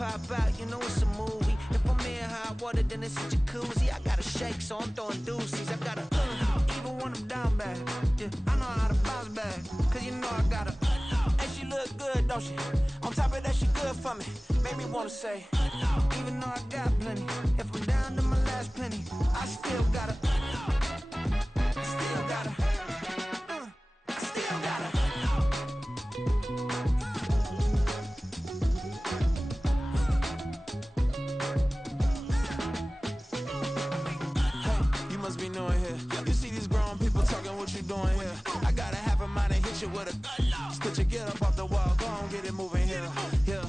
pop out, you know it's a movie. If I'm in hot water, then it's a jacuzzi. I gotta shake, so I'm throwing deuces. I gotta, even when I'm down bad. Yeah, I know how to bounce back, cause you know I gotta. And she look good, don't she? On top of that, she good for me. Made me wanna say, even though I got plenty, if I'm down to my last penny, I still gotta. Still gotta. I still gotta. Hey, you must be new in here. You see these grown people talking, what you doing here? I gotta have a mind and hit you with a. Stitch you, get up off the wall, go on, get it moving here. Yeah,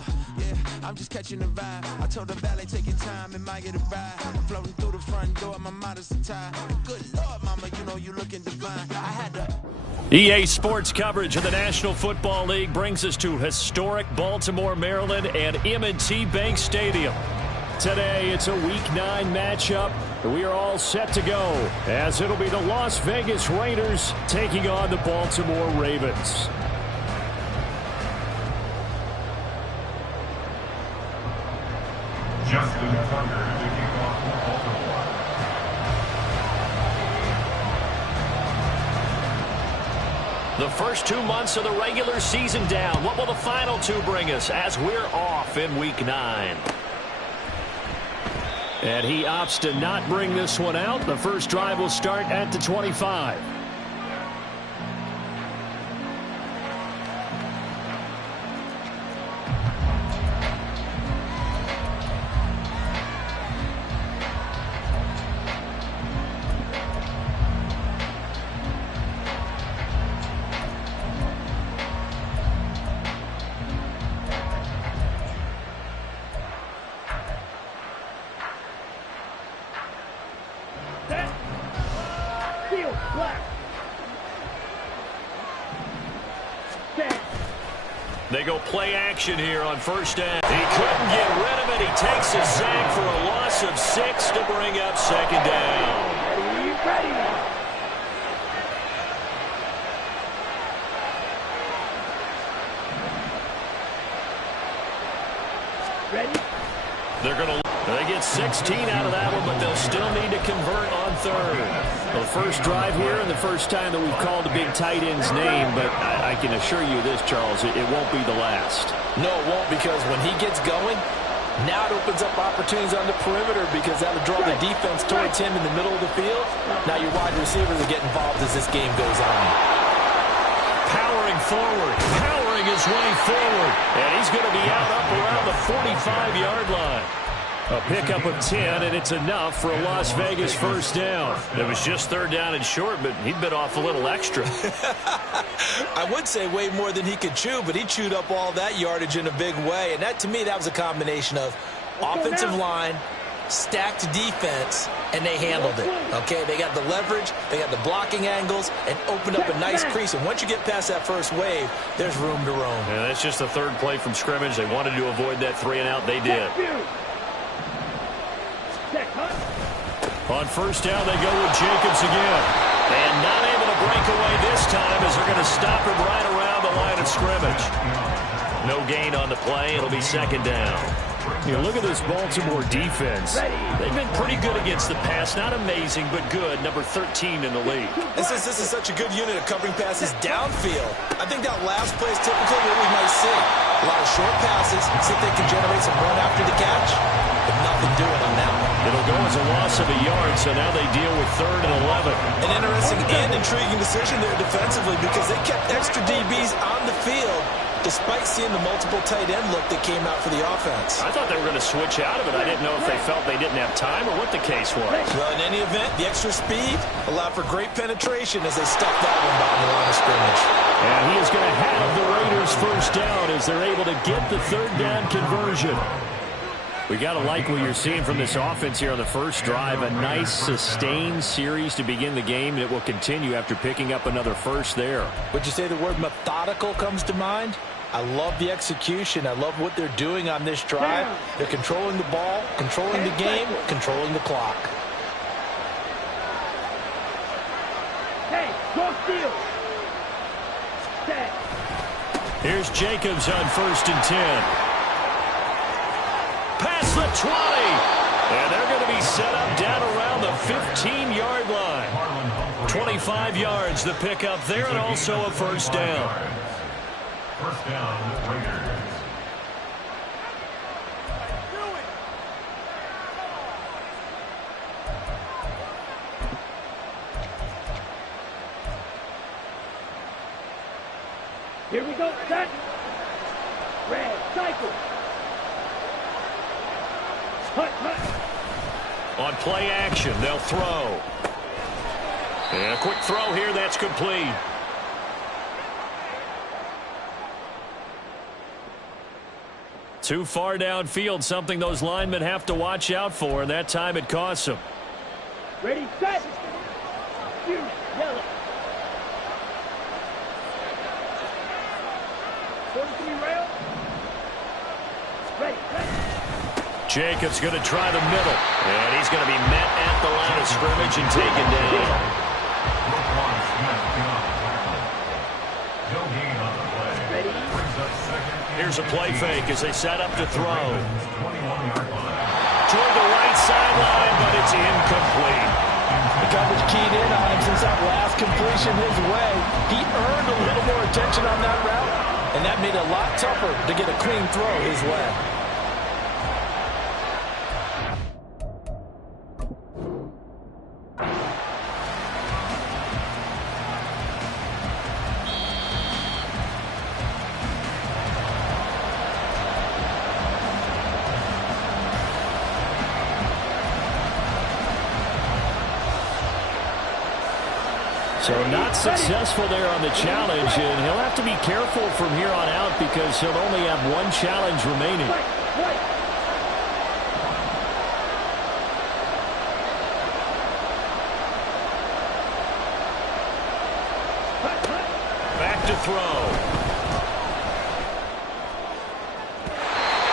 I'm just catching the vibe. I told the valet, take your time, it might get a ride. I'm floating through the front door, my modest attire. Good Lord, mama, you know you looking divine. I had to. EA Sports coverage of the National Football League brings us to historic Baltimore, Maryland and M&T Bank Stadium. Today, it's a Week 9 matchup. We are all set to go, as it'll be the Las Vegas Raiders taking on the Baltimore Ravens. Justin Tucker to kick off for Baltimore. The first 2 months of the regular season down. What will the final 2 bring us as we're off in Week 9? And he opts to not bring this one out. The first drive will start at the 25. They go play action here on first down. He couldn't get rid of it. He takes a sack for a loss of 6 to bring up second down. Ready? They get 16 out of that one, but they'll still need to convert on third. The first drive here and the first time that we've called a big tight end's name, but I can assure you this, Charles, it won't be the last. No, it won't, because when he gets going, now it opens up opportunities on the perimeter because that'll draw the defense towards him in the middle of the field. Now your wide receivers will get involved as this game goes on. Powering his way forward, and he's going to be out up around the 45-yard line. A pickup of 10, and it's enough for a Las Vegas first down. It was just third down and short, but he'd bit off a little extra. I would say way more than he could chew, but he chewed up all that yardage in a big way. And that, to me, that was a combination of offensive line, stacked defense, and they handled it. Okay, they got the leverage, they got the blocking angles, and opened up a nice crease. And once you get past that first wave, there's room to roam. Yeah, that's just the third play from scrimmage. They wanted to avoid that 3-and-out. They did. On first down, they go with Jacobs again. And not able to break away this time as they're going to stop him right around the line of scrimmage. No gain on the play. It'll be second down. You look at this Baltimore defense. They've been pretty good against the pass. Not amazing, but good. Number 13 in the league. And since this is such a good unit of covering passes downfield, I think that last play is typically what we might see. A lot of short passes, see if they can generate some run after the catch, but nothing doing on that one. It'll go as a loss of a yard, so now they deal with 3rd and 11. An interesting and intriguing decision there defensively because they kept extra DBs on the field despite seeing the multiple tight end look that came out for the offense. I thought they were going to switch out of it. I didn't know if they felt they didn't have time or what the case was. Well, in any event, the extra speed allowed for great penetration as they stuffed that one down the line of scrimmage. And he is going to have the Raiders first down as they're able to get the third down conversion. We got to like what you're seeing from this offense here on the first drive. A nice sustained series to begin the game, and it will continue after picking up another first there. Would you say the word methodical comes to mind? I love the execution. I love what they're doing on this drive. They're controlling the ball, controlling the game, controlling the clock. Hey, go steal. Here's Jacobs on 1st and 10. past the 20. And they're going to be set up down around the 15-yard line. 25 yards the pick up there, and also a first down. First down, Raiders. Here we go, set. Red, cycle. On play action, they'll throw. And a quick throw here, that's complete. Too far downfield, something those linemen have to watch out for, and that time it costs them. Ready, set. Shoot, yellow. 43 rail. Ready, ready. Jacobs going to try the middle, and he's going to be met at the line of scrimmage and taken down. Here's a play fake as they set up to throw. Toward the right sideline, but it's incomplete. The coverage keyed in on him since that last completion his way. He earned a little more attention on that route, and that made it a lot tougher to get a clean throw his way. So not successful there on the challenge, and he'll have to be careful from here on out because he'll only have one challenge remaining. Back to throw.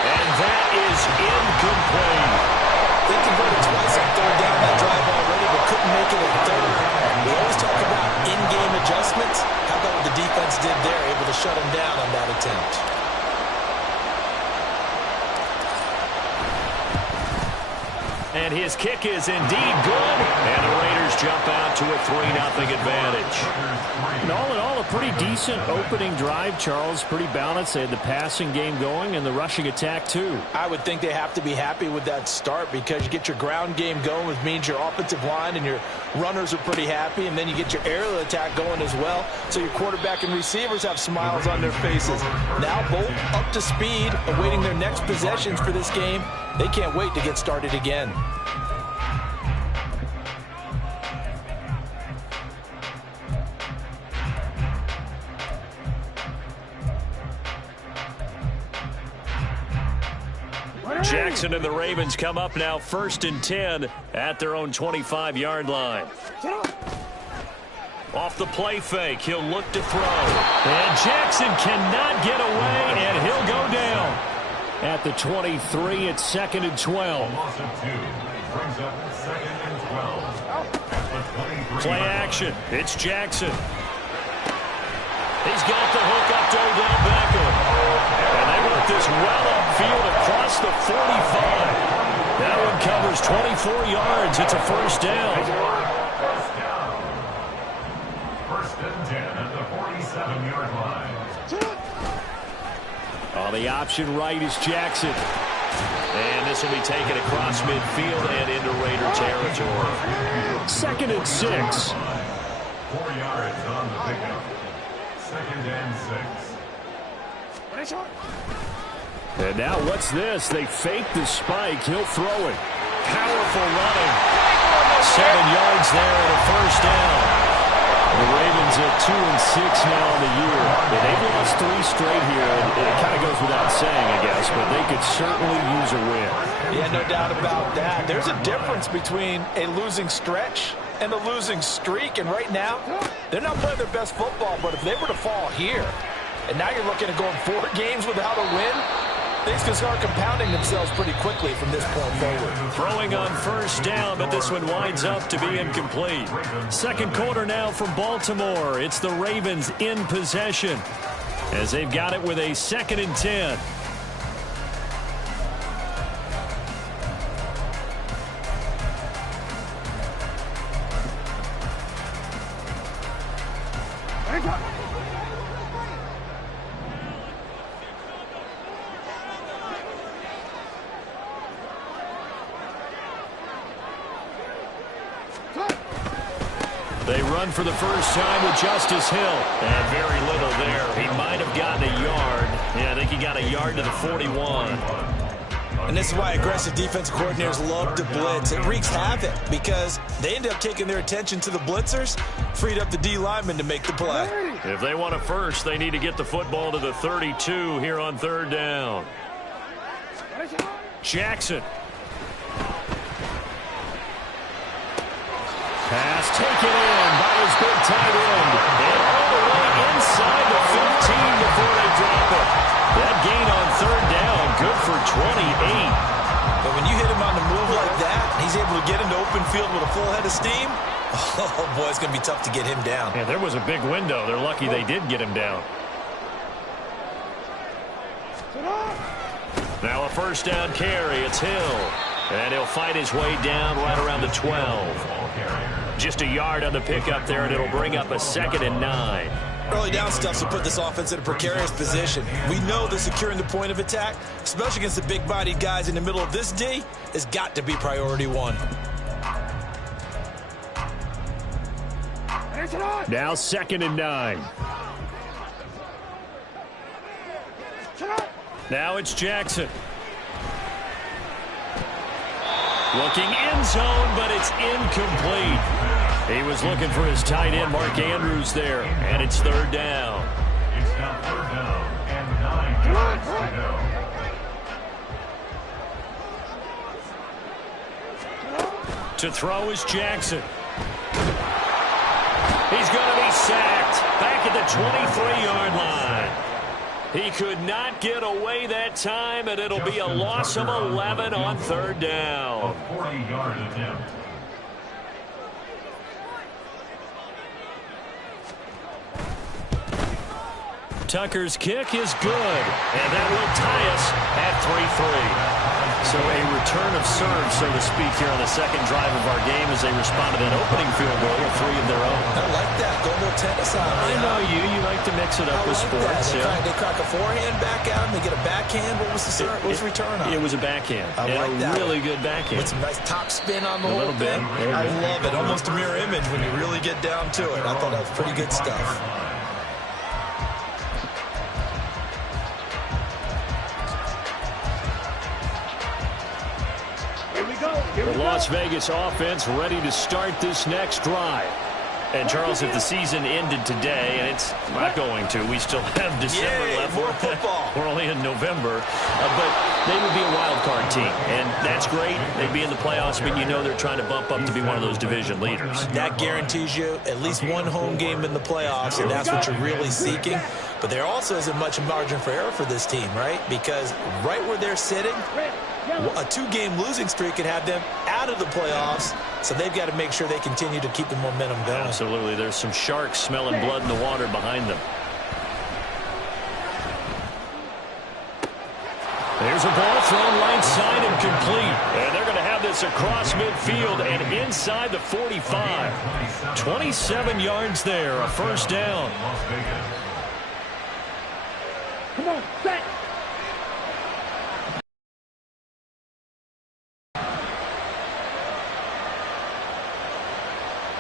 And that is incomplete. They converted twice on third down that drive already, but couldn't make it a third. We always talk about in-game adjustments. How about what the defense did there, able to shut him down on that attempt? And his kick is indeed good. And the Raiders jump out to a 3-0 advantage. And all in all, a pretty decent opening drive, Charles. Pretty balanced. They had the passing game going and the rushing attack, too. I would think they have to be happy with that start because you get your ground game going, which means your offensive line and your runners are pretty happy, and then you get your aerial attack going as well. So your quarterback and receivers have smiles on their faces. Now both up to speed, awaiting their next possessions for this game. They can't wait to get started again. Jackson and the Ravens come up now 1st and 10 at their own 25-yard line. Off the play fake, he'll look to throw. And Jackson cannot get away, and he'll go down. At the 23, it's 2nd and 12. Play action, it's Jackson. He's got the hook up to Odell Beckham. And they work this well upfield across the 45. That one covers 24 yards. It's a first down. First and 10 at the 47-yard line. On the option right is Jackson. And this will be taken across midfield and into Raider territory. 2nd and 6. 4 yards on the pickup. 2nd and 6. And now what's this? They fake the spike. He'll throw it. Powerful running. 7 yards there and a first down. The Ravens at 2-6 now in the year. And they've lost 3 straight here. And it kind of goes without saying, I guess, but they could certainly use a win. Yeah, no doubt about that. There's a difference between a losing stretch and a losing streak. And right now, they're not playing their best football. But if they were to fall here, and now you're looking at going 4 games without a win, things can start compounding themselves pretty quickly from this point forward. Throwing on first down, but this one winds up to be incomplete. Second quarter now from Baltimore. It's the Ravens in possession as they've got it with a 2nd and 10. They run for the first time with Justice Hill. And very little there. He might have gotten a yard. Yeah, I think he got a yard to the 41. And this is why aggressive defensive coordinators love to blitz. It wreaks havoc because they end up taking their attention to the blitzers, freed up the D lineman to make the play. If they want a first, they need to get the football to the 32 here on third down. Jackson. Pass taken in by his big tight end. And all the way inside the 15 before they drop it. That gain on third down, good for 28. But when you hit him on the move like that, and he's able to get into open field with a full head of steam, oh, boy, it's going to be tough to get him down. Yeah, there was a big window. They're lucky they did get him down. Now a first down carry. It's Hill. And he'll fight his way down right around the 12. Just a yard on the pickup there, and it'll bring up a 2nd and 9. Early down stuff to put this offense in a precarious position. We know that securing the point of attack, especially against the big-bodied guys in the middle of this D, has got to be priority one. Now 2nd and 9. Now it's Jackson. Looking end zone, but it's incomplete. He was looking for his tight end, Mark Andrews, there. And it's third down. It's now third down and 9 yards to go. To throw is Jackson. He's going to be sacked back at the 23-yard line. He could not get away that time, and it'll be a loss of 11 on third down. A 40-yard attempt. Tucker's kick is good, and that will tie us at 3-3. So a return of serve, so to speak, here on the second drive of our game as they respond to that opening field goal with 3 of their own. I like that. Go a little tennis on me. I know you. You like to mix it up with sports. They crack a forehand back out, and they get a backhand. What was the return on? It was a backhand. I like that. Really good backhand. With some nice top spin on the a whole little bit. thing. I love it. Almost a mirror image when you really get down to it. I thought that was pretty good stuff. The Las Vegas offense ready to start this next drive. And, Charles, if the season ended today, and it's not going to, we still have December left. More football. We're only in November. But they would be a wild card team, and that's great. They'd be in the playoffs, but you know they're trying to bump up to be one of those division leaders. That guarantees you at least one home game in the playoffs, and that's what you're really seeking. But there also isn't much margin for error for this team, right? Because right where they're sitting, a 2-game losing streak could have them out of the playoffs, so they've got to make sure they continue to keep the momentum going. Absolutely. There's some sharks smelling blood in the water behind them. There's a ball thrown right side and complete. And they're going to have this across midfield and inside the 45. 27 yards there, a first down. Come on, set.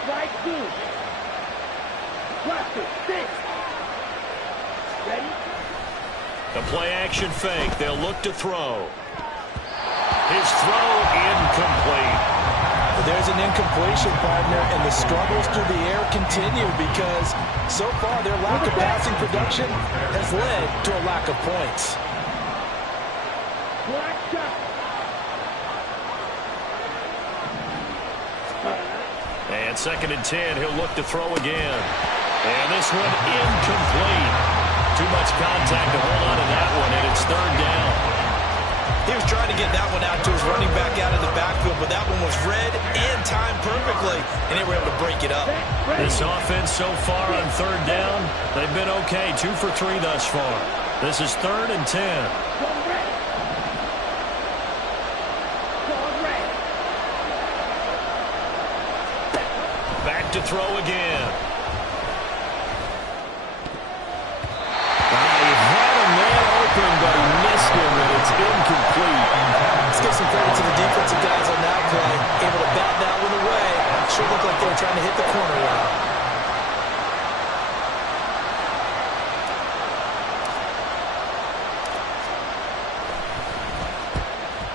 Right two. Cluster, six. Ready? The play action fake. They'll look to throw. His throw incomplete. Well, there's an incompletion, partner, and the struggles through the air continue because so far their lack of passing production has led to a lack of points. Black shot. And 2nd and 10. He'll look to throw again. And this one incomplete. Too much contact to hold on to that one, and it's third down. He was trying to get that one out to his running back out of the backfield, but that one was read and timed perfectly, and they were able to break it up. This offense so far on third down, they've been okay. 2 for 3 thus far. This is 3rd and 10. Back to throw again. He had a man open, but he missed him, and it's incomplete. Let's give some credit to the defensive guys on that play. Able to bat that one away. sure looked like they were trying to hit the corner route.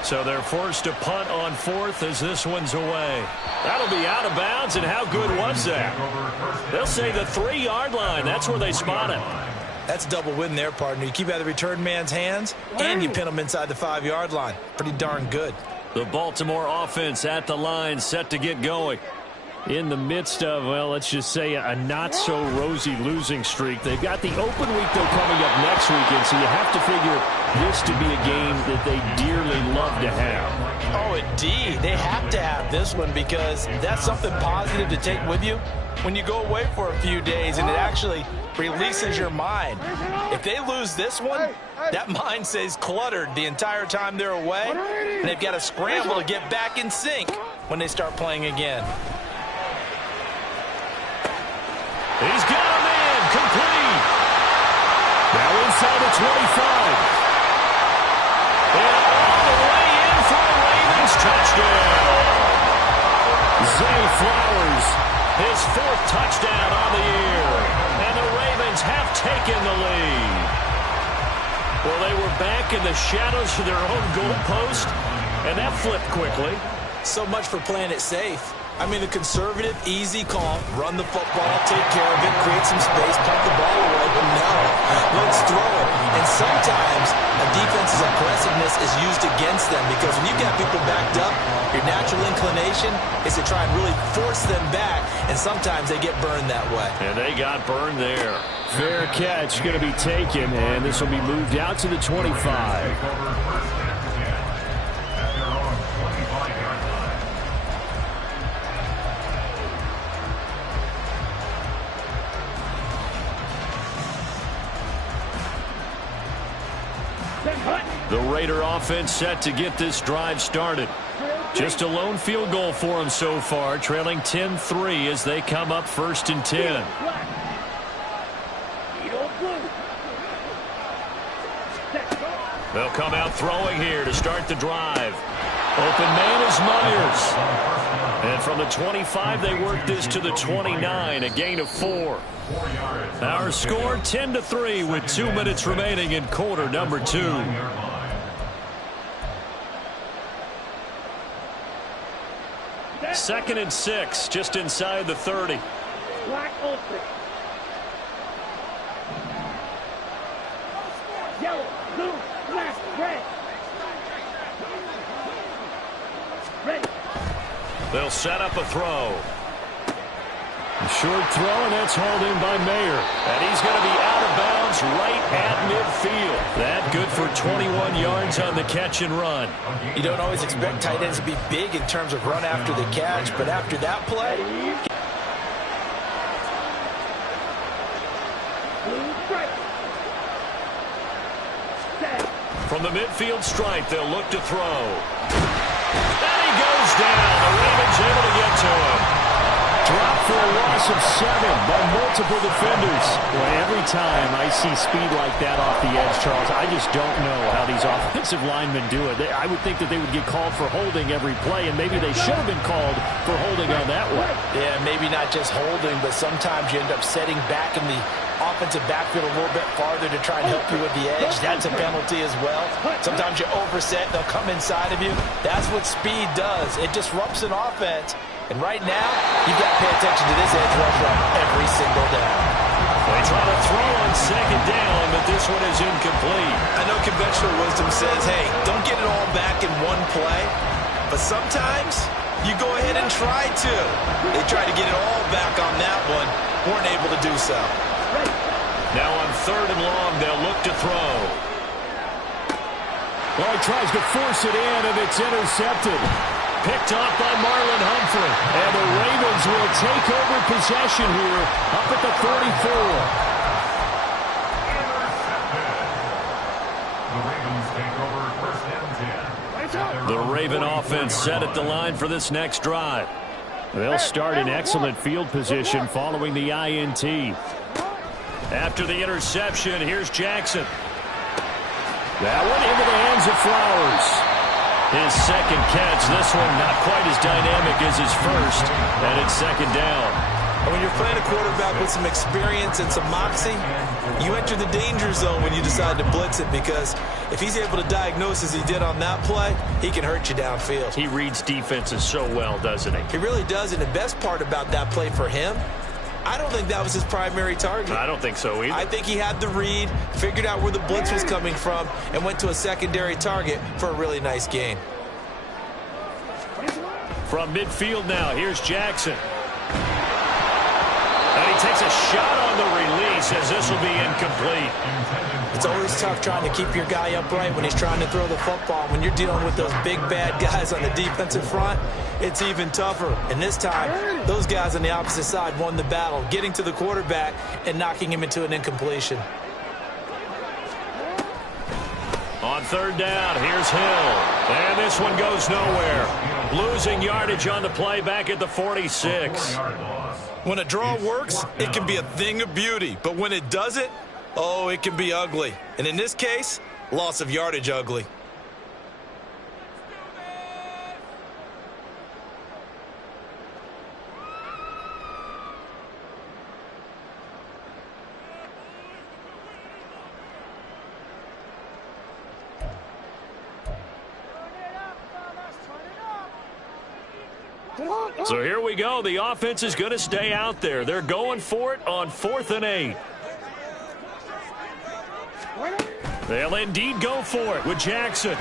So they're forced to punt on fourth as this one's away. That'll be out of bounds, and how good was that? They'll say the 3-yard line. That's where they spot it. That's a double win there, partner. You keep out of the return man's hands, and you pin him inside the 5-yard line. Pretty darn good. The Baltimore offense at the line, set to get going. In the midst of, well, let's just say a not-so-rosy losing streak. They've got the open week, though, coming up next weekend, so you have to figure this to be a game that they dearly love to have. Oh, indeed. They have to have this one because that's something positive to take with you when you go away for a few days, and it actually releases your mind. If they lose this one, that mind stays cluttered the entire time they're away, and they've got to scramble to get back in sync when they start playing again. He's got him in, complete. Now inside the 25. And all the way in for a Ravens touchdown. Zay Flowers, his 4th touchdown on the year. And the Ravens have taken the lead. Well, they were back in the shadows of their own goalpost, and that flipped quickly. So much for playing it safe. I mean, a conservative, easy call, run the football, take care of it, create some space, pump the ball away, but no, let's throw it. And sometimes a defense's aggressiveness is used against them because when you've got people backed up, your natural inclination is to try and really force them back, and sometimes they get burned that way. And they got burned there. Fair catch going to be taken, and this will be moved out to the 25. The Raider offense set to get this drive started. Just a lone field goal for them so far, trailing 10-3 as they come up 1st and 10. They'll come out throwing here to start the drive. Open man is Myers. And from the 25, they work this to the 29, a gain of 4. Our score 10-3 with 2 minutes remaining in quarter number 2. Second and 6, just inside the 30. Black open. Yellow, blue, black, red. Ready. They'll set up a throw. A short throw, and that's hauled in by Mayer. And he's going to be out of bounds right at midfield. That good for 21 yards on the catch and run. You don't always expect tight ends to be big in terms of run after the catch, but after that play, from the midfield stripe, they'll look to throw. And he goes down. The Ravens able to get to him. Dropped for a loss of 7 by multiple defenders. Well, every time I see speed like that off the edge, Charles, I just don't know how these offensive linemen do it. I would think that they would get called for holding every play, and maybe they should have been called for holding on that one. Yeah, maybe not just holding, but sometimes you end up setting back in the offensive backfield a little bit farther to try and help you with the edge. That's a penalty as well. Sometimes you overset, they'll come inside of you. That's what speed does. It disrupts an offense. And right now, you've got to pay attention to this edge rusher every single down. They try to throw on second down, but this one is incomplete. I know conventional wisdom says, hey, don't get it all back in one play. But sometimes you go ahead and try to. They tried to get it all back on that one. Weren't able to do so. Now on 3rd and long, they'll look to throw. Well, he tries to force it in, and it's intercepted. Picked off by Marlon Humphrey. And the Ravens will take over possession here up at The Ravens take over 1st and 10. The Raven offense set at the line for this next drive. They'll start in excellent field position following the INT. After the interception, here's Jackson. That one into the hands of Flowers. His second catch, this one not quite as dynamic as his first, and it's second down. And when you're playing a quarterback with some experience and some moxie, you enter the danger zone when you decide to blitz it, because if he's able to diagnose as he did on that play, he can hurt you downfield. He reads defenses so well, doesn't he? He really does, and the best part about that play for him, I don't think that was his primary target. I don't think so either. I think he had the read, figured out where the blitz was coming from, and went to a secondary target for a really nice gain. From midfield now, here's Jackson. And he takes a shot on the release as this will be incomplete. It's always tough trying to keep your guy upright when he's trying to throw the football. When you're dealing with those big, bad guys on the defensive front, it's even tougher. And this time, those guys on the opposite side won the battle, getting to the quarterback and knocking him into an incompletion. On third down, here's Hill. And this one goes nowhere. Losing yardage on the play back at the 46. When a draw works, it can be a thing of beauty. But when it doesn't, oh, it can be ugly. And in this case, loss of yardage ugly. So here we go. The offense is going to stay out there. They're going for it on 4th and 8. They'll indeed go for it with Jackson.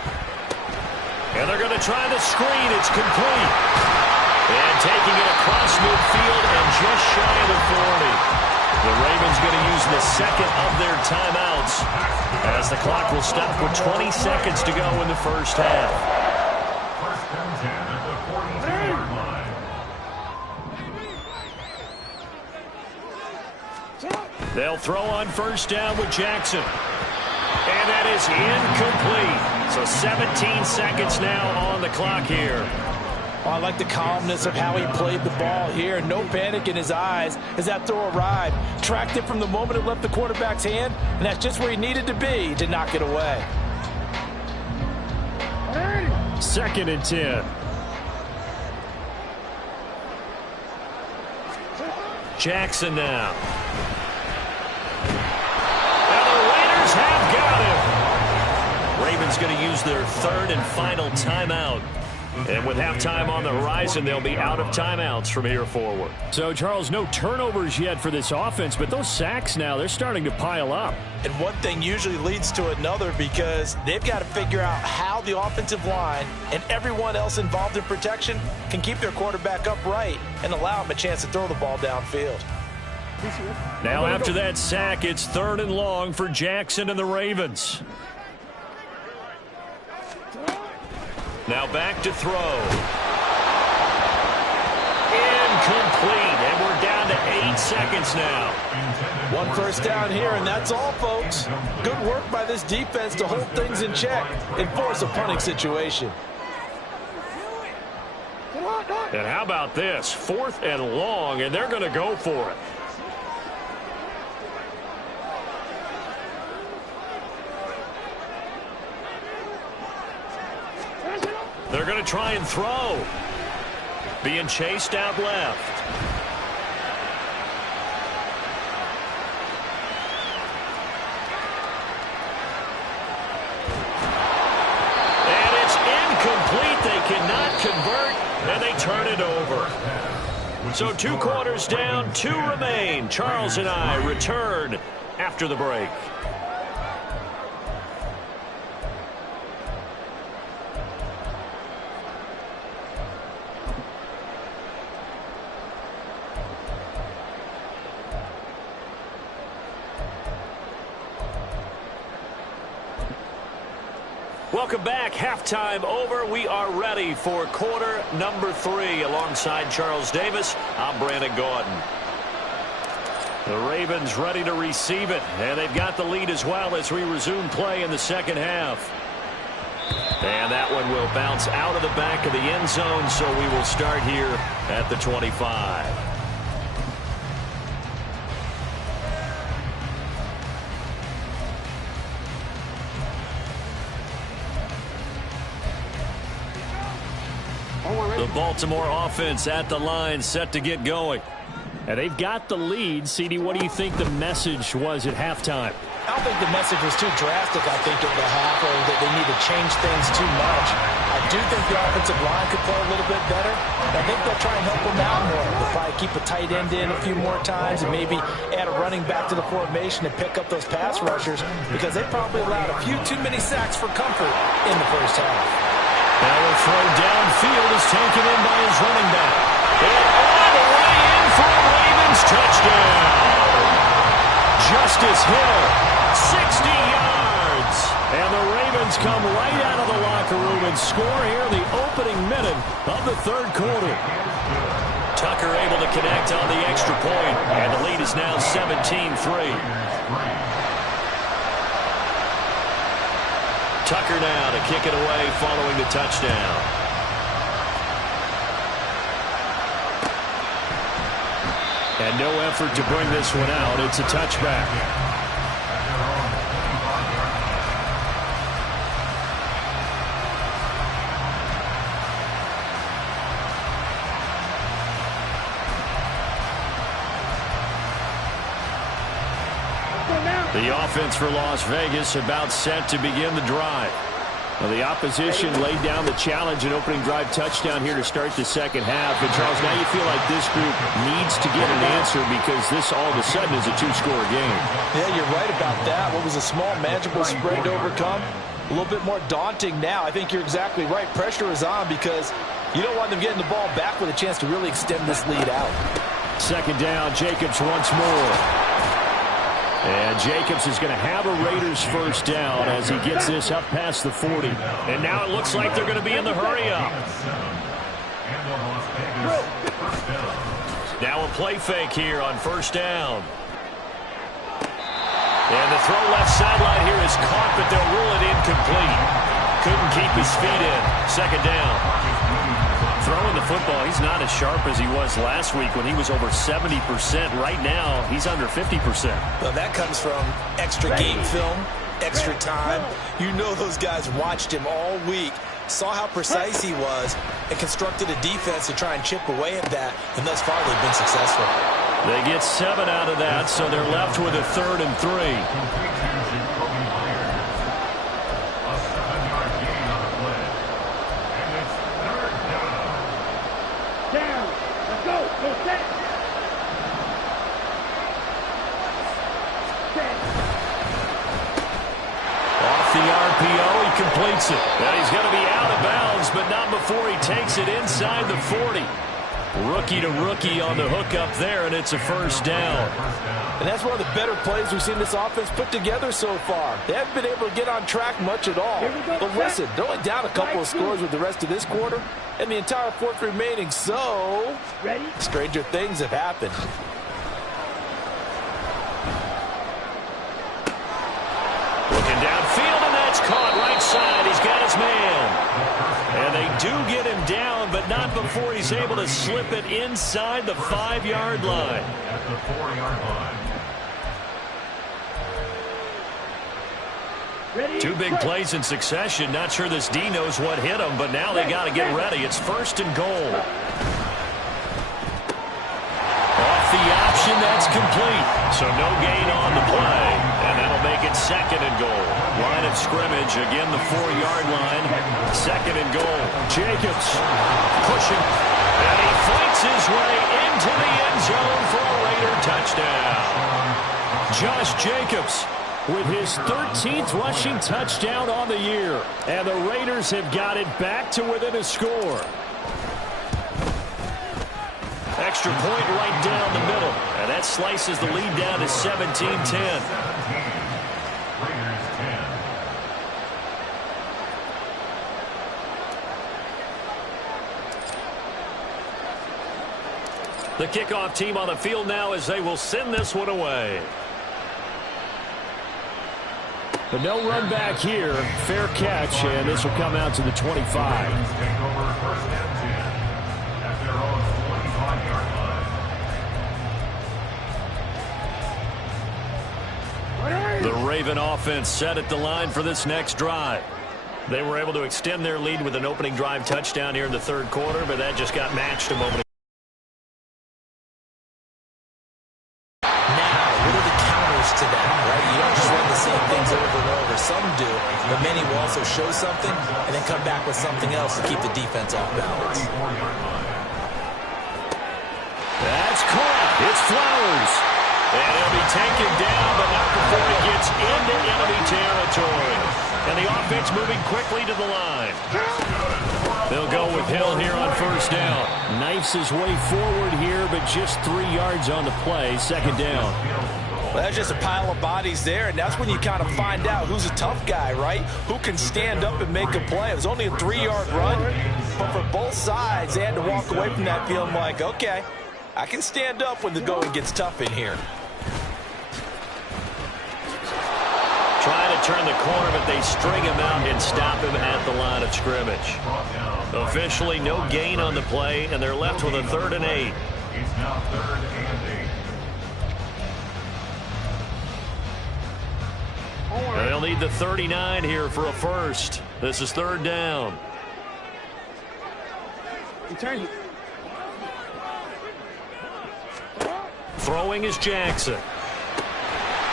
And they're going to try the screen. It's complete. And taking it across midfield and just shy of the 40. The Ravens going to use the second of their timeouts as the clock will stop with 20 seconds to go in the first half. They'll throw on first down with Jackson. And that is incomplete. So 17 seconds now on the clock here. Oh, I like the calmness of how he played the ball here. No panic in his eyes as that throw arrived. Tracked it from the moment it left the quarterback's hand, and that's just where he needed to be to knock it away. 2nd and 10. Jackson now. And the Raiders have got him. Ravens going to use their third and final timeout. And with halftime on the horizon, they'll be out of timeouts from here forward. So, Charles, no turnovers yet for this offense, but those sacks now, they're starting to pile up. And one thing usually leads to another, because they've got to figure out how the offensive line and everyone else involved in protection can keep their quarterback upright and allow him a chance to throw the ball downfield. Now after that sack, it's 3rd and long for Jackson and the Ravens. Now back to throw. Incomplete, and we're down to 8 seconds now. 1 first down here, and that's all, folks. Good work by this defense to hold things in check and force a punting situation. And how about this? 4th and long, and they're going to go for it. They're going to try and throw. Being chased out left. And it's incomplete. They cannot convert, and they turn it over. So 2 quarters down, 2 remain. Charles and I return after the break. Welcome back. Halftime over. We are ready for quarter number 3. Alongside Charles Davis, I'm Brandon Gordon. The Ravens ready to receive it, and they've got the lead as well as we resume play in the second half. And that one will bounce out of the back of the end zone, so we will start here at the 25. The Baltimore offense at the line, set to get going. And they've got the lead. CD, what do you think the message was at halftime? I don't think the message was too drastic, I think, at the half, or that they need to change things too much. I do think the offensive line could play a little bit better. I think they'll try and help them out more. They'll probably keep a tight end in a few more times and maybe add a running back to the formation and pick up those pass rushers, because they probably allowed a few too many sacks for comfort in the first half. Now a throw downfield is taken in by his running back. And all the way in for a Ravens touchdown. Justice Hill, 60 yards. And the Ravens come right out of the locker room and score here in the opening minute of the third quarter. Tucker able to connect on the extra point, and the lead is now 17-3. Tucker now to kick it away following the touchdown. And no effort to bring this one out. It's a touchback. The offense for Las Vegas about set to begin the drive. Well, the opposition laid down the challenge, an opening drive touchdown here to start the second half. And, Charles, now you feel like this group needs to get an answer because this all of a sudden is a two-score game. Yeah, you're right about that. What was a small, manageable spread to overcome, a little bit more daunting now. I think you're exactly right. Pressure is on because you don't want them getting the ball back with a chance to really extend this lead out. Second down, Jacobs once more. And Jacobs is going to have a Raiders first down as he gets this up past the 40. And now it looks like they're going to be in the hurry-up. Now a play fake here on first down. And the throw left sideline here is caught, but they'll rule it incomplete. Couldn't keep his feet in. Second down. Throwing the football, he's not as sharp as he was last week when he was over 70%. Right now, he's under 50%. Well, that comes from extra game film, extra time. You know those guys watched him all week, saw how precise he was, and constructed a defense to try and chip away at that, and thus far they've been successful. They get 7 out of that, so they're left with a 3rd and 3. Completes it. Now he's going to be out of bounds, but not before he takes it inside the 40. Rookie to rookie on the hook up there, and it's a first down. And that's one of the better plays we've seen this offense put together so far. They haven't been able to get on track much at all. But listen, they're only down a couple of scores with the rest of this quarter, and the entire fourth remaining, so stranger things have happened. Looking downfield, and that's caught right side. He's got his man. And they do get him down, but not before he's able to slip it inside the 5-yard line. At the 4-yard line. Two big plays in succession. Not sure this D knows what hit him, but now they got to get ready. It's 1st and goal. Off the option, that's complete. So no gain on the play. And that'll make it 2nd and goal. Line of scrimmage, again the 4-yard line. 2nd and goal. Jacobs pushing. And he fights his way into the end zone for a Raider touchdown. Josh Jacobs with his 13th rushing touchdown on the year. And the Raiders have got it back to within a score. Extra point right down the middle. And that slices the lead down to 17-10. The kickoff team on the field now as they will send this one away. But no run back here. Fair catch, and this will come out to the 25. The Raven offense set at the line for this next drive. They were able to extend their lead with an opening drive touchdown here in the third quarter, but that just got matched a moment ago. Now, what are the counters to that, right? You don't just run the same things over and over. Some do, but many will also show something and then come back with something else to keep the defense off balance. That's caught. It's Flowers. And he'll be taken down, but not before he gets into enemy territory. And the offense moving quickly to the line. They'll go with Hill here on first down. Knifes his way forward here, but just 3 yards on the play. Second down. Well, that's just a pile of bodies there, and that's when you kind of find out who's a tough guy, right? Who can stand up and make a play. It was only a 3-yard run, but for both sides, they had to walk away from that feeling like, okay, I can stand up when the going gets tough in here. Trying to turn the corner, but they string him out and stop him at the line of scrimmage. Officially no gain on the play, and they're left with a 3rd and 8. It's now 3rd and 8. And they'll need the 39 here for a first. This is 3rd down. Throwing is Jackson.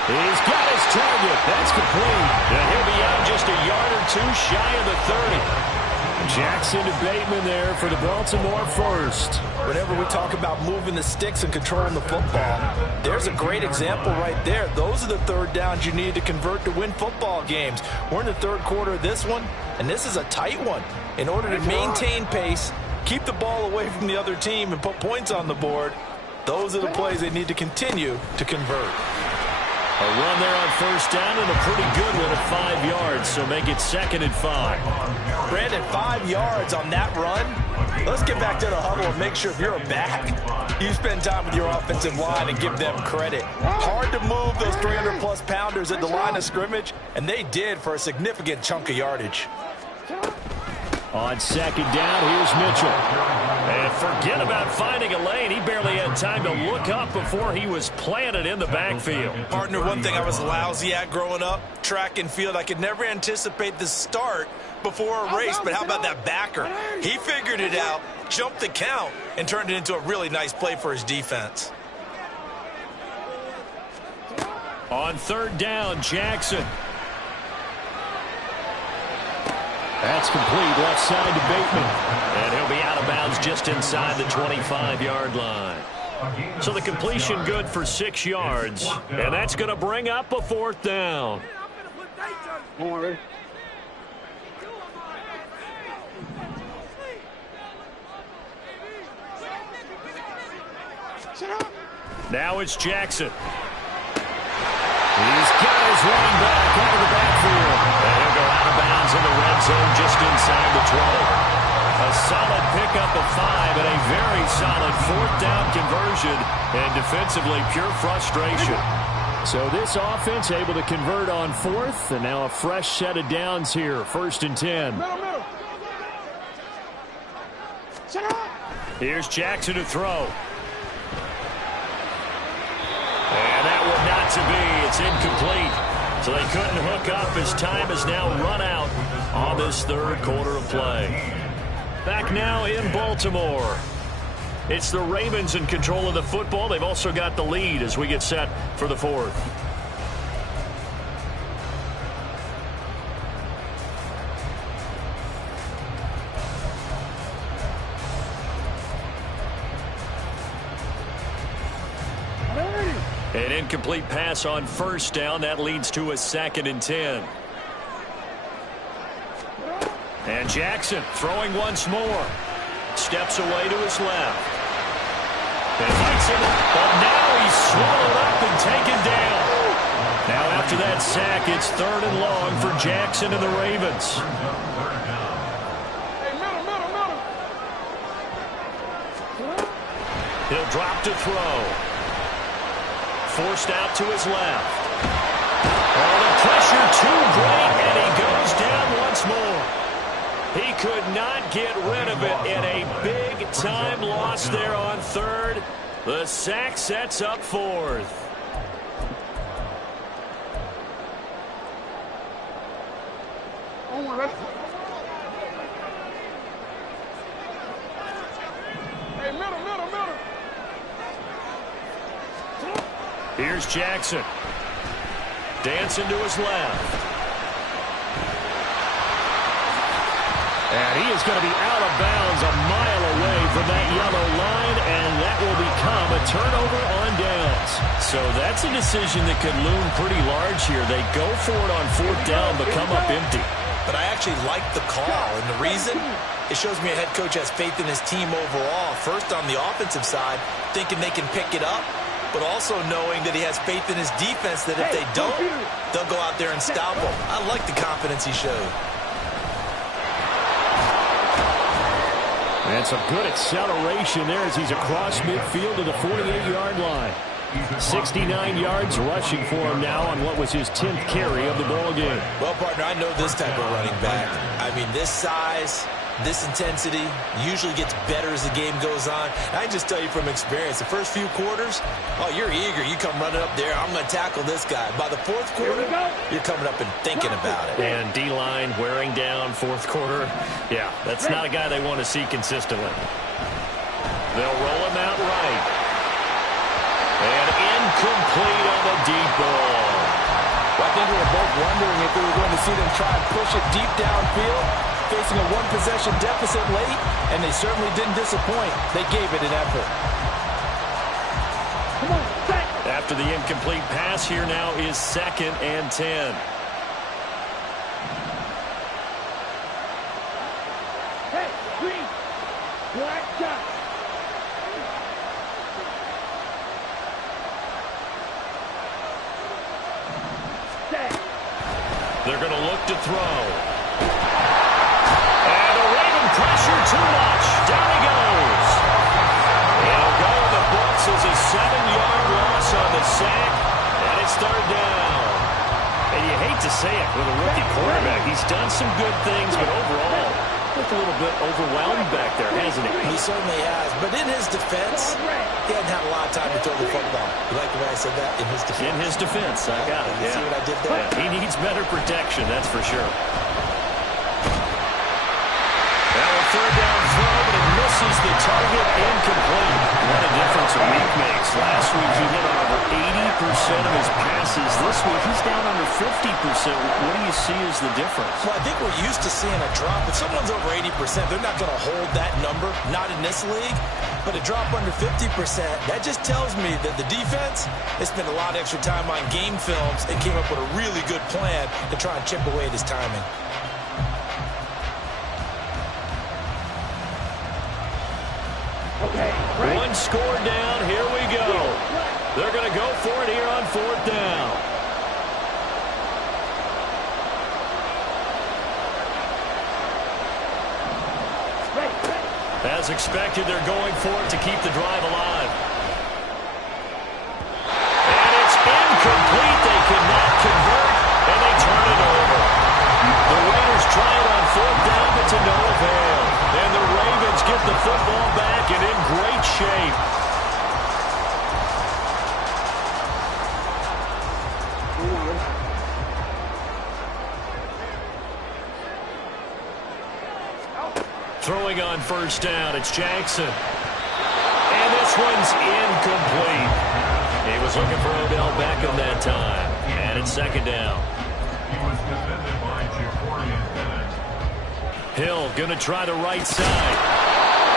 He's got his target. That's complete. And he'll be out just a yard or 2 shy of the 30. Jackson to Bateman there for the Baltimore first. Whenever we talk about moving the sticks and controlling the football, there's a great example right there. Those are the 3rd downs you need to convert to win football games. We're in the 3rd quarter of this one, and this is a tight one. In order to maintain pace, keep the ball away from the other team, and put points on the board, those are the plays they need to continue to convert. A run there on first down and a pretty good one at 5 yards, so make it 2nd and 5. Brandon, 5 yards on that run. Let's get back to the huddle and make sure if you're a back, you spend time with your offensive line and give them credit. Hard to move those 300-plus pounders at the line of scrimmage, and they did for a significant chunk of yardage. On 2nd down, here's Mitchell. And forget about finding a lane. He barely had time to look up before he was planted in the backfield. Partner, one thing I was lousy at growing up, track and field, I could never anticipate the start before a race, but how about that backer? He figured it out, jumped the count, and turned it into a really nice play for his defense. On 3rd down, Jackson. That's complete, left side to Bateman. And he'll be out of bounds just inside the 25-yard line. So the completion good for 6 yards. And that's going to bring up a 4th down. Now it's Jackson. He's got his running back out of the backfield. And he'll go out of bounds in the red zone just inside the 20. A solid pickup of 5 and a very solid 4th down conversion. And defensively, pure frustration. So this offense able to convert on 4th, and now a fresh set of downs here. 1st and 10. Here's Jackson to throw. And that one not to be. It's incomplete. So they couldn't hook up as time has now run out on this 3rd quarter of play. Back now in Baltimore. It's the Ravens in control of the football. They've also got the lead as we get set for the 4th. An incomplete pass on 1st down. That leads to a 2nd and 10. And Jackson throwing once more. Steps away to his left. And fights him, but now he's swallowed up and taken down. Now after that sack, it's 3rd and long for Jackson and the Ravens. He'll drop to throw. Forced out to his left. Oh, the pressure too great, and he goes down once more. He could not get rid of it in a big-time loss there on 3rd. The sack sets up 4th. Hey, middle. Here's Jackson. Dancing to his left. And he is going to be out of bounds a mile away from that yellow line, and that will become a turnover on downs. So that's a decision that could loom pretty large here. They go for it on fourth down, but come up empty. But I actually like the call, and the reason? It shows me a head coach has faith in his team overall. First, on the offensive side, thinking they can pick it up, but also knowing that he has faith in his defense that if they don't, they'll go out there and stop them. I like the confidence he showed. And some good acceleration there as he's across midfield to the 48-yard line. 69 yards rushing for him now on what was his 10th carry of the ball game. Well, partner, I know this type of running back. I mean, this size, this intensity usually gets better as the game goes on. And I just tell you from experience, the first few quarters, oh, you're eager. You come running up there, I'm going to tackle this guy. By the fourth quarter, you're coming up and thinking about it. And D-line wearing down fourth quarter. Yeah, that's not a guy they want to see consistently. They'll roll him out right. And incomplete on the deep ball. Well, I think we were both wondering if we were going to see them try and push it deep downfield, facing a one-possession deficit late, and they certainly didn't disappoint. They gave it an effort. Come on, set. After the incomplete pass, here now is 2nd and 10. Hey, green. Black shot. They're going to look to throw. And a Raven pressure too much. Down he goes. He'll go in the books as a 7-yard loss on the sack. And it's 3rd down. And you hate to say it with a rookie quarterback. He's done some good things, but overall, just a little bit overwhelmed back there, hasn't he? He certainly has. But in his defense, he hadn't had a lot of time to throw the football. You like the way I said that? In his defense. In his defense, I got it. You see what I did there? Yeah, he needs better protection, that's for sure. Now a 3rd down throw, but it misses the target, incomplete. What a difference a week makes. Last week he hit on over 80% of his passes. This week he's down under 50%. What do you see as the difference? Well, I think we're used to seeing a drop. If someone's over 80%, they're not going to hold that number, not in this league. But a drop under 50%, that just tells me that the defense has spent a lot of extra time on game films and came up with a really good plan to try and chip away at his timing. Okay, One score down, here we go. They're going to go for it here on 4th down. As expected, they're going for it to keep the drive alive. And it's incomplete. They cannot convert, and they turn it over. The Raiders try it on 4th down, but to no avail. And the Ravens get the football back and in great shape. Throwing on 1st down, it's Jackson. And this one's incomplete. He was looking for Odell Beckham that time. And it's 2nd down. He was defended by Jaforian Bennett. Hill going to try the right side.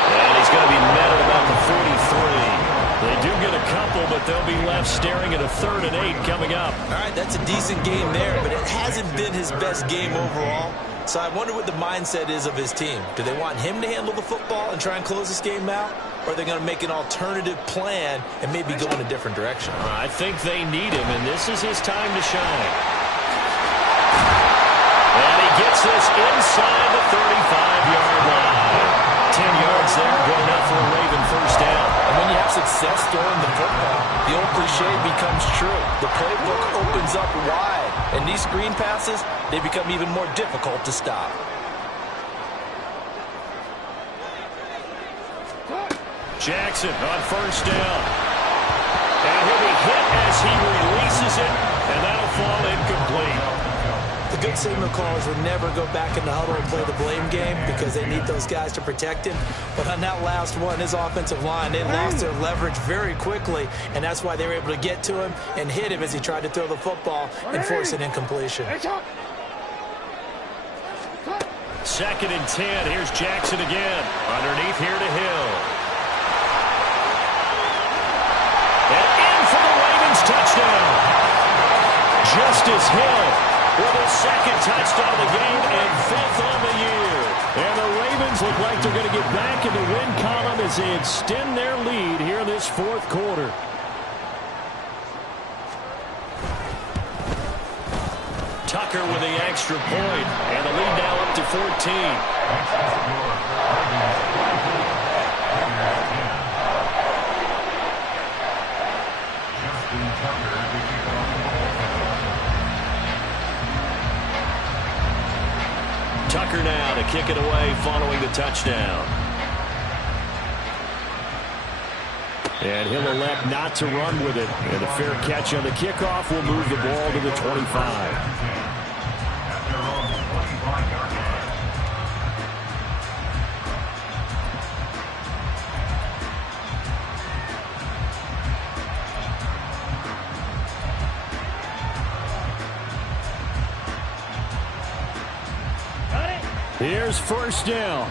And he's going to be met at about the 43. They do get a couple, but they'll be left staring at a 3rd and 8 coming up. All right, that's a decent game there, but it hasn't been his best game overall. So I wonder what the mindset is of his team. Do they want him to handle the football and try and close this game out? Or are they going to make an alternative plan and maybe go in a different direction? I think they need him, and this is his time to shine. And he gets this inside the 35-yard line. 10 yards there, good enough for a Raven 1st down. And when you have success throwing the football, the old cliche becomes true. The playbook opens up wide, and these screen passes, they become even more difficult to stop. Jackson on 1st down. And he'll be hit as he releases it, and that'll fall incomplete. The good signal callers would never go back in the huddle and play the blame game because they need those guys to protect him. But on that last one, his offensive line, they lost their leverage very quickly, and that's why they were able to get to him and hit him as he tried to throw the football and force an incompletion. 2nd and 10. Here's Jackson again. Underneath here to Hill. And in for the Ravens touchdown. Justice Hill with his 2nd touchdown of the game and 5th on the year. And the Ravens look like they're going to get back in the win column as they extend their lead here in this 4th quarter. Tucker with the extra point, and the lead now up to 14. Tucker now to kick it away following the touchdown. And he'll elect not to run with it. And a fair catch on the kickoff will move the ball to the 25. Here's 1st down.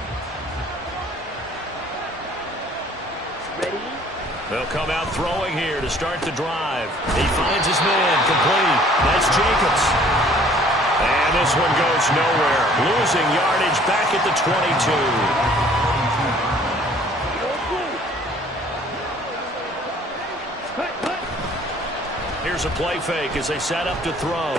Ready? They'll come out throwing here to start the drive. He finds his man, complete. That's Jacobs. And this one goes nowhere. Losing yardage back at the 22. Here's a play fake as they set up to throw.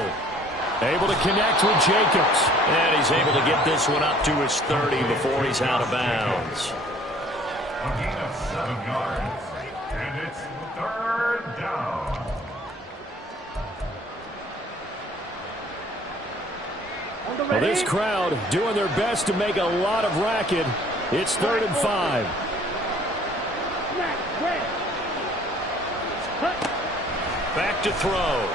Able to connect with Jacobs. And he's able to get this one up to his 30 before he's out of bounds. A gain of 7 yards. And it's 3rd down. Well, this crowd doing their best to make a lot of racket. It's 3rd and 5. Back to throw.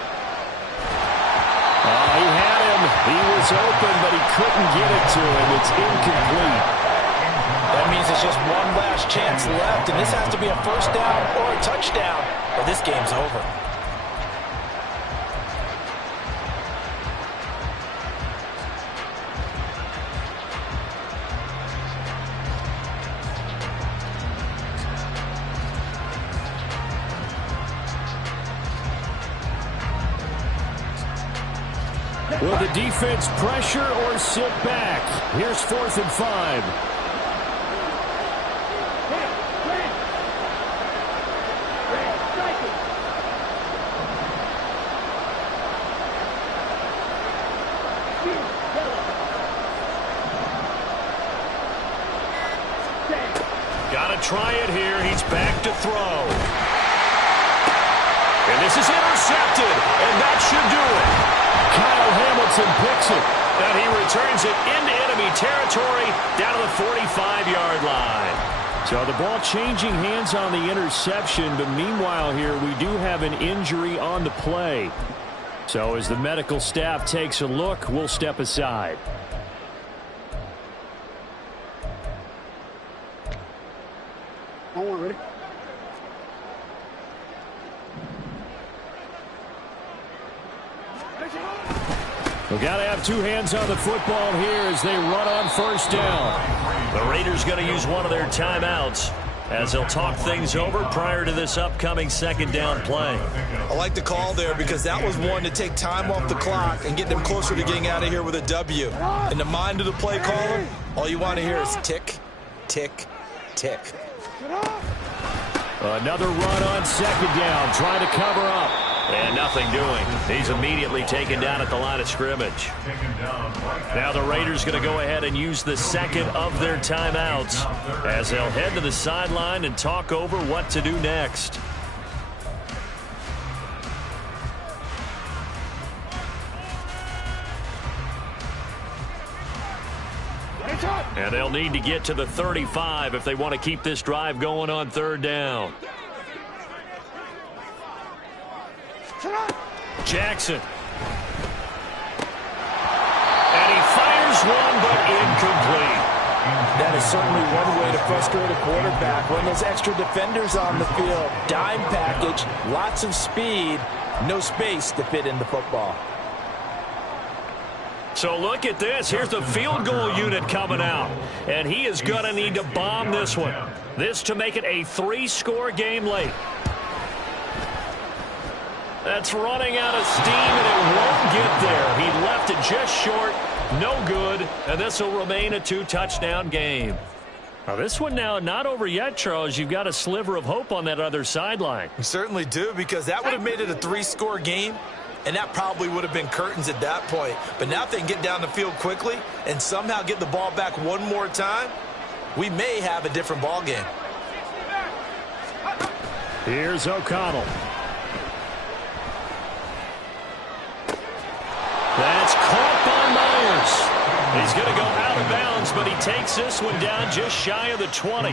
He had him. He was open, but he couldn't get it to him. It's incomplete. That means it's just one last chance left, and this has to be a 1st down or a touchdown, or this game's over. Will the defense pressure or sit back? Here's 4th and 5. Got to try it here. He's back to throw. And this is intercepted, and that should do it. Kyle Hamilton picks it. And he returns it into enemy territory down to the 45-yard line. So the ball changing hands on the interception, but meanwhile here we do have an injury on the play. So as the medical staff takes a look, we'll step aside. Ready? We've got to have 2 hands on the football here as they run on 1st down. The Raiders going to use one of their timeouts as they'll talk things over prior to this upcoming 2nd down play. I like the call there because that was one to take time off the clock and get them closer to getting out of here with a W. In the mind of the play caller, all you want to hear is tick, tick, tick. Another run on 2nd down, trying to cover up. And nothing doing. He's immediately taken down at the line of scrimmage. Now the Raiders going to go ahead and use the 2nd of their timeouts as they'll head to the sideline and talk over what to do next. And they'll need to get to the 35 if they want to keep this drive going on 3rd down. Jackson. certainly one way to frustrate a quarterback. When those extra defenders on the field, dime package, lots of speed, no space to fit in the football. So look at this. Here's the field goal unit coming out. And he is going to need to bomb this one. This to make it a 3-score game late. That's running out of steam, and it won't get there. He left it just short. No good. And this will remain a 2-touchdown game. Now this one now not over yet, Charles. You've got a sliver of hope on that other sideline. You certainly do, because that would have made it a 3-score game. And that probably would have been curtains at that point. But now if they can get down the field quickly and somehow get the ball back one more time, we may have a different ball game. Here's O'Connell. That's caught by Myers. He's going to go out of bounds, but he takes this one down just shy of the 20.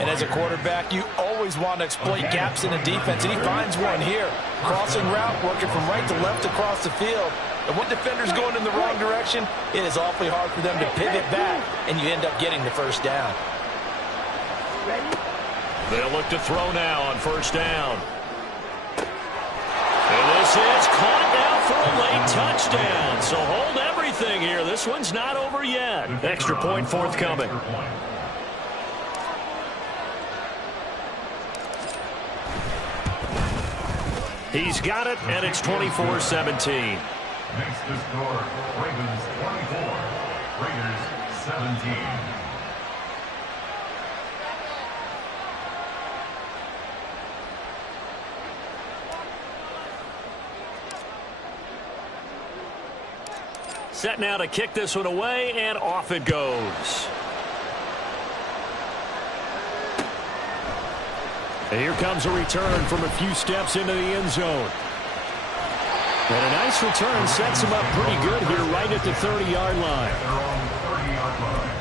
And as a quarterback, you always want to exploit gaps in the defense, and he finds one here. Crossing route, working from right to left across the field. And when defenders going in the wrong direction, it is awfully hard for them to pivot back, and you end up getting the first down. They'll look to throw now on first down. And this is caught now for a late touchdown. So hold everything here. This one's not over yet. Extra point forthcoming. He's got it, and it's 24-17. Makes the score Ravens 24, Raiders 17. Set now to kick this one away, and off it goes. And here comes a return from a few steps into the end zone. And a nice return sets him up pretty good here right at the 30-yard line. They're on the 30-yard line.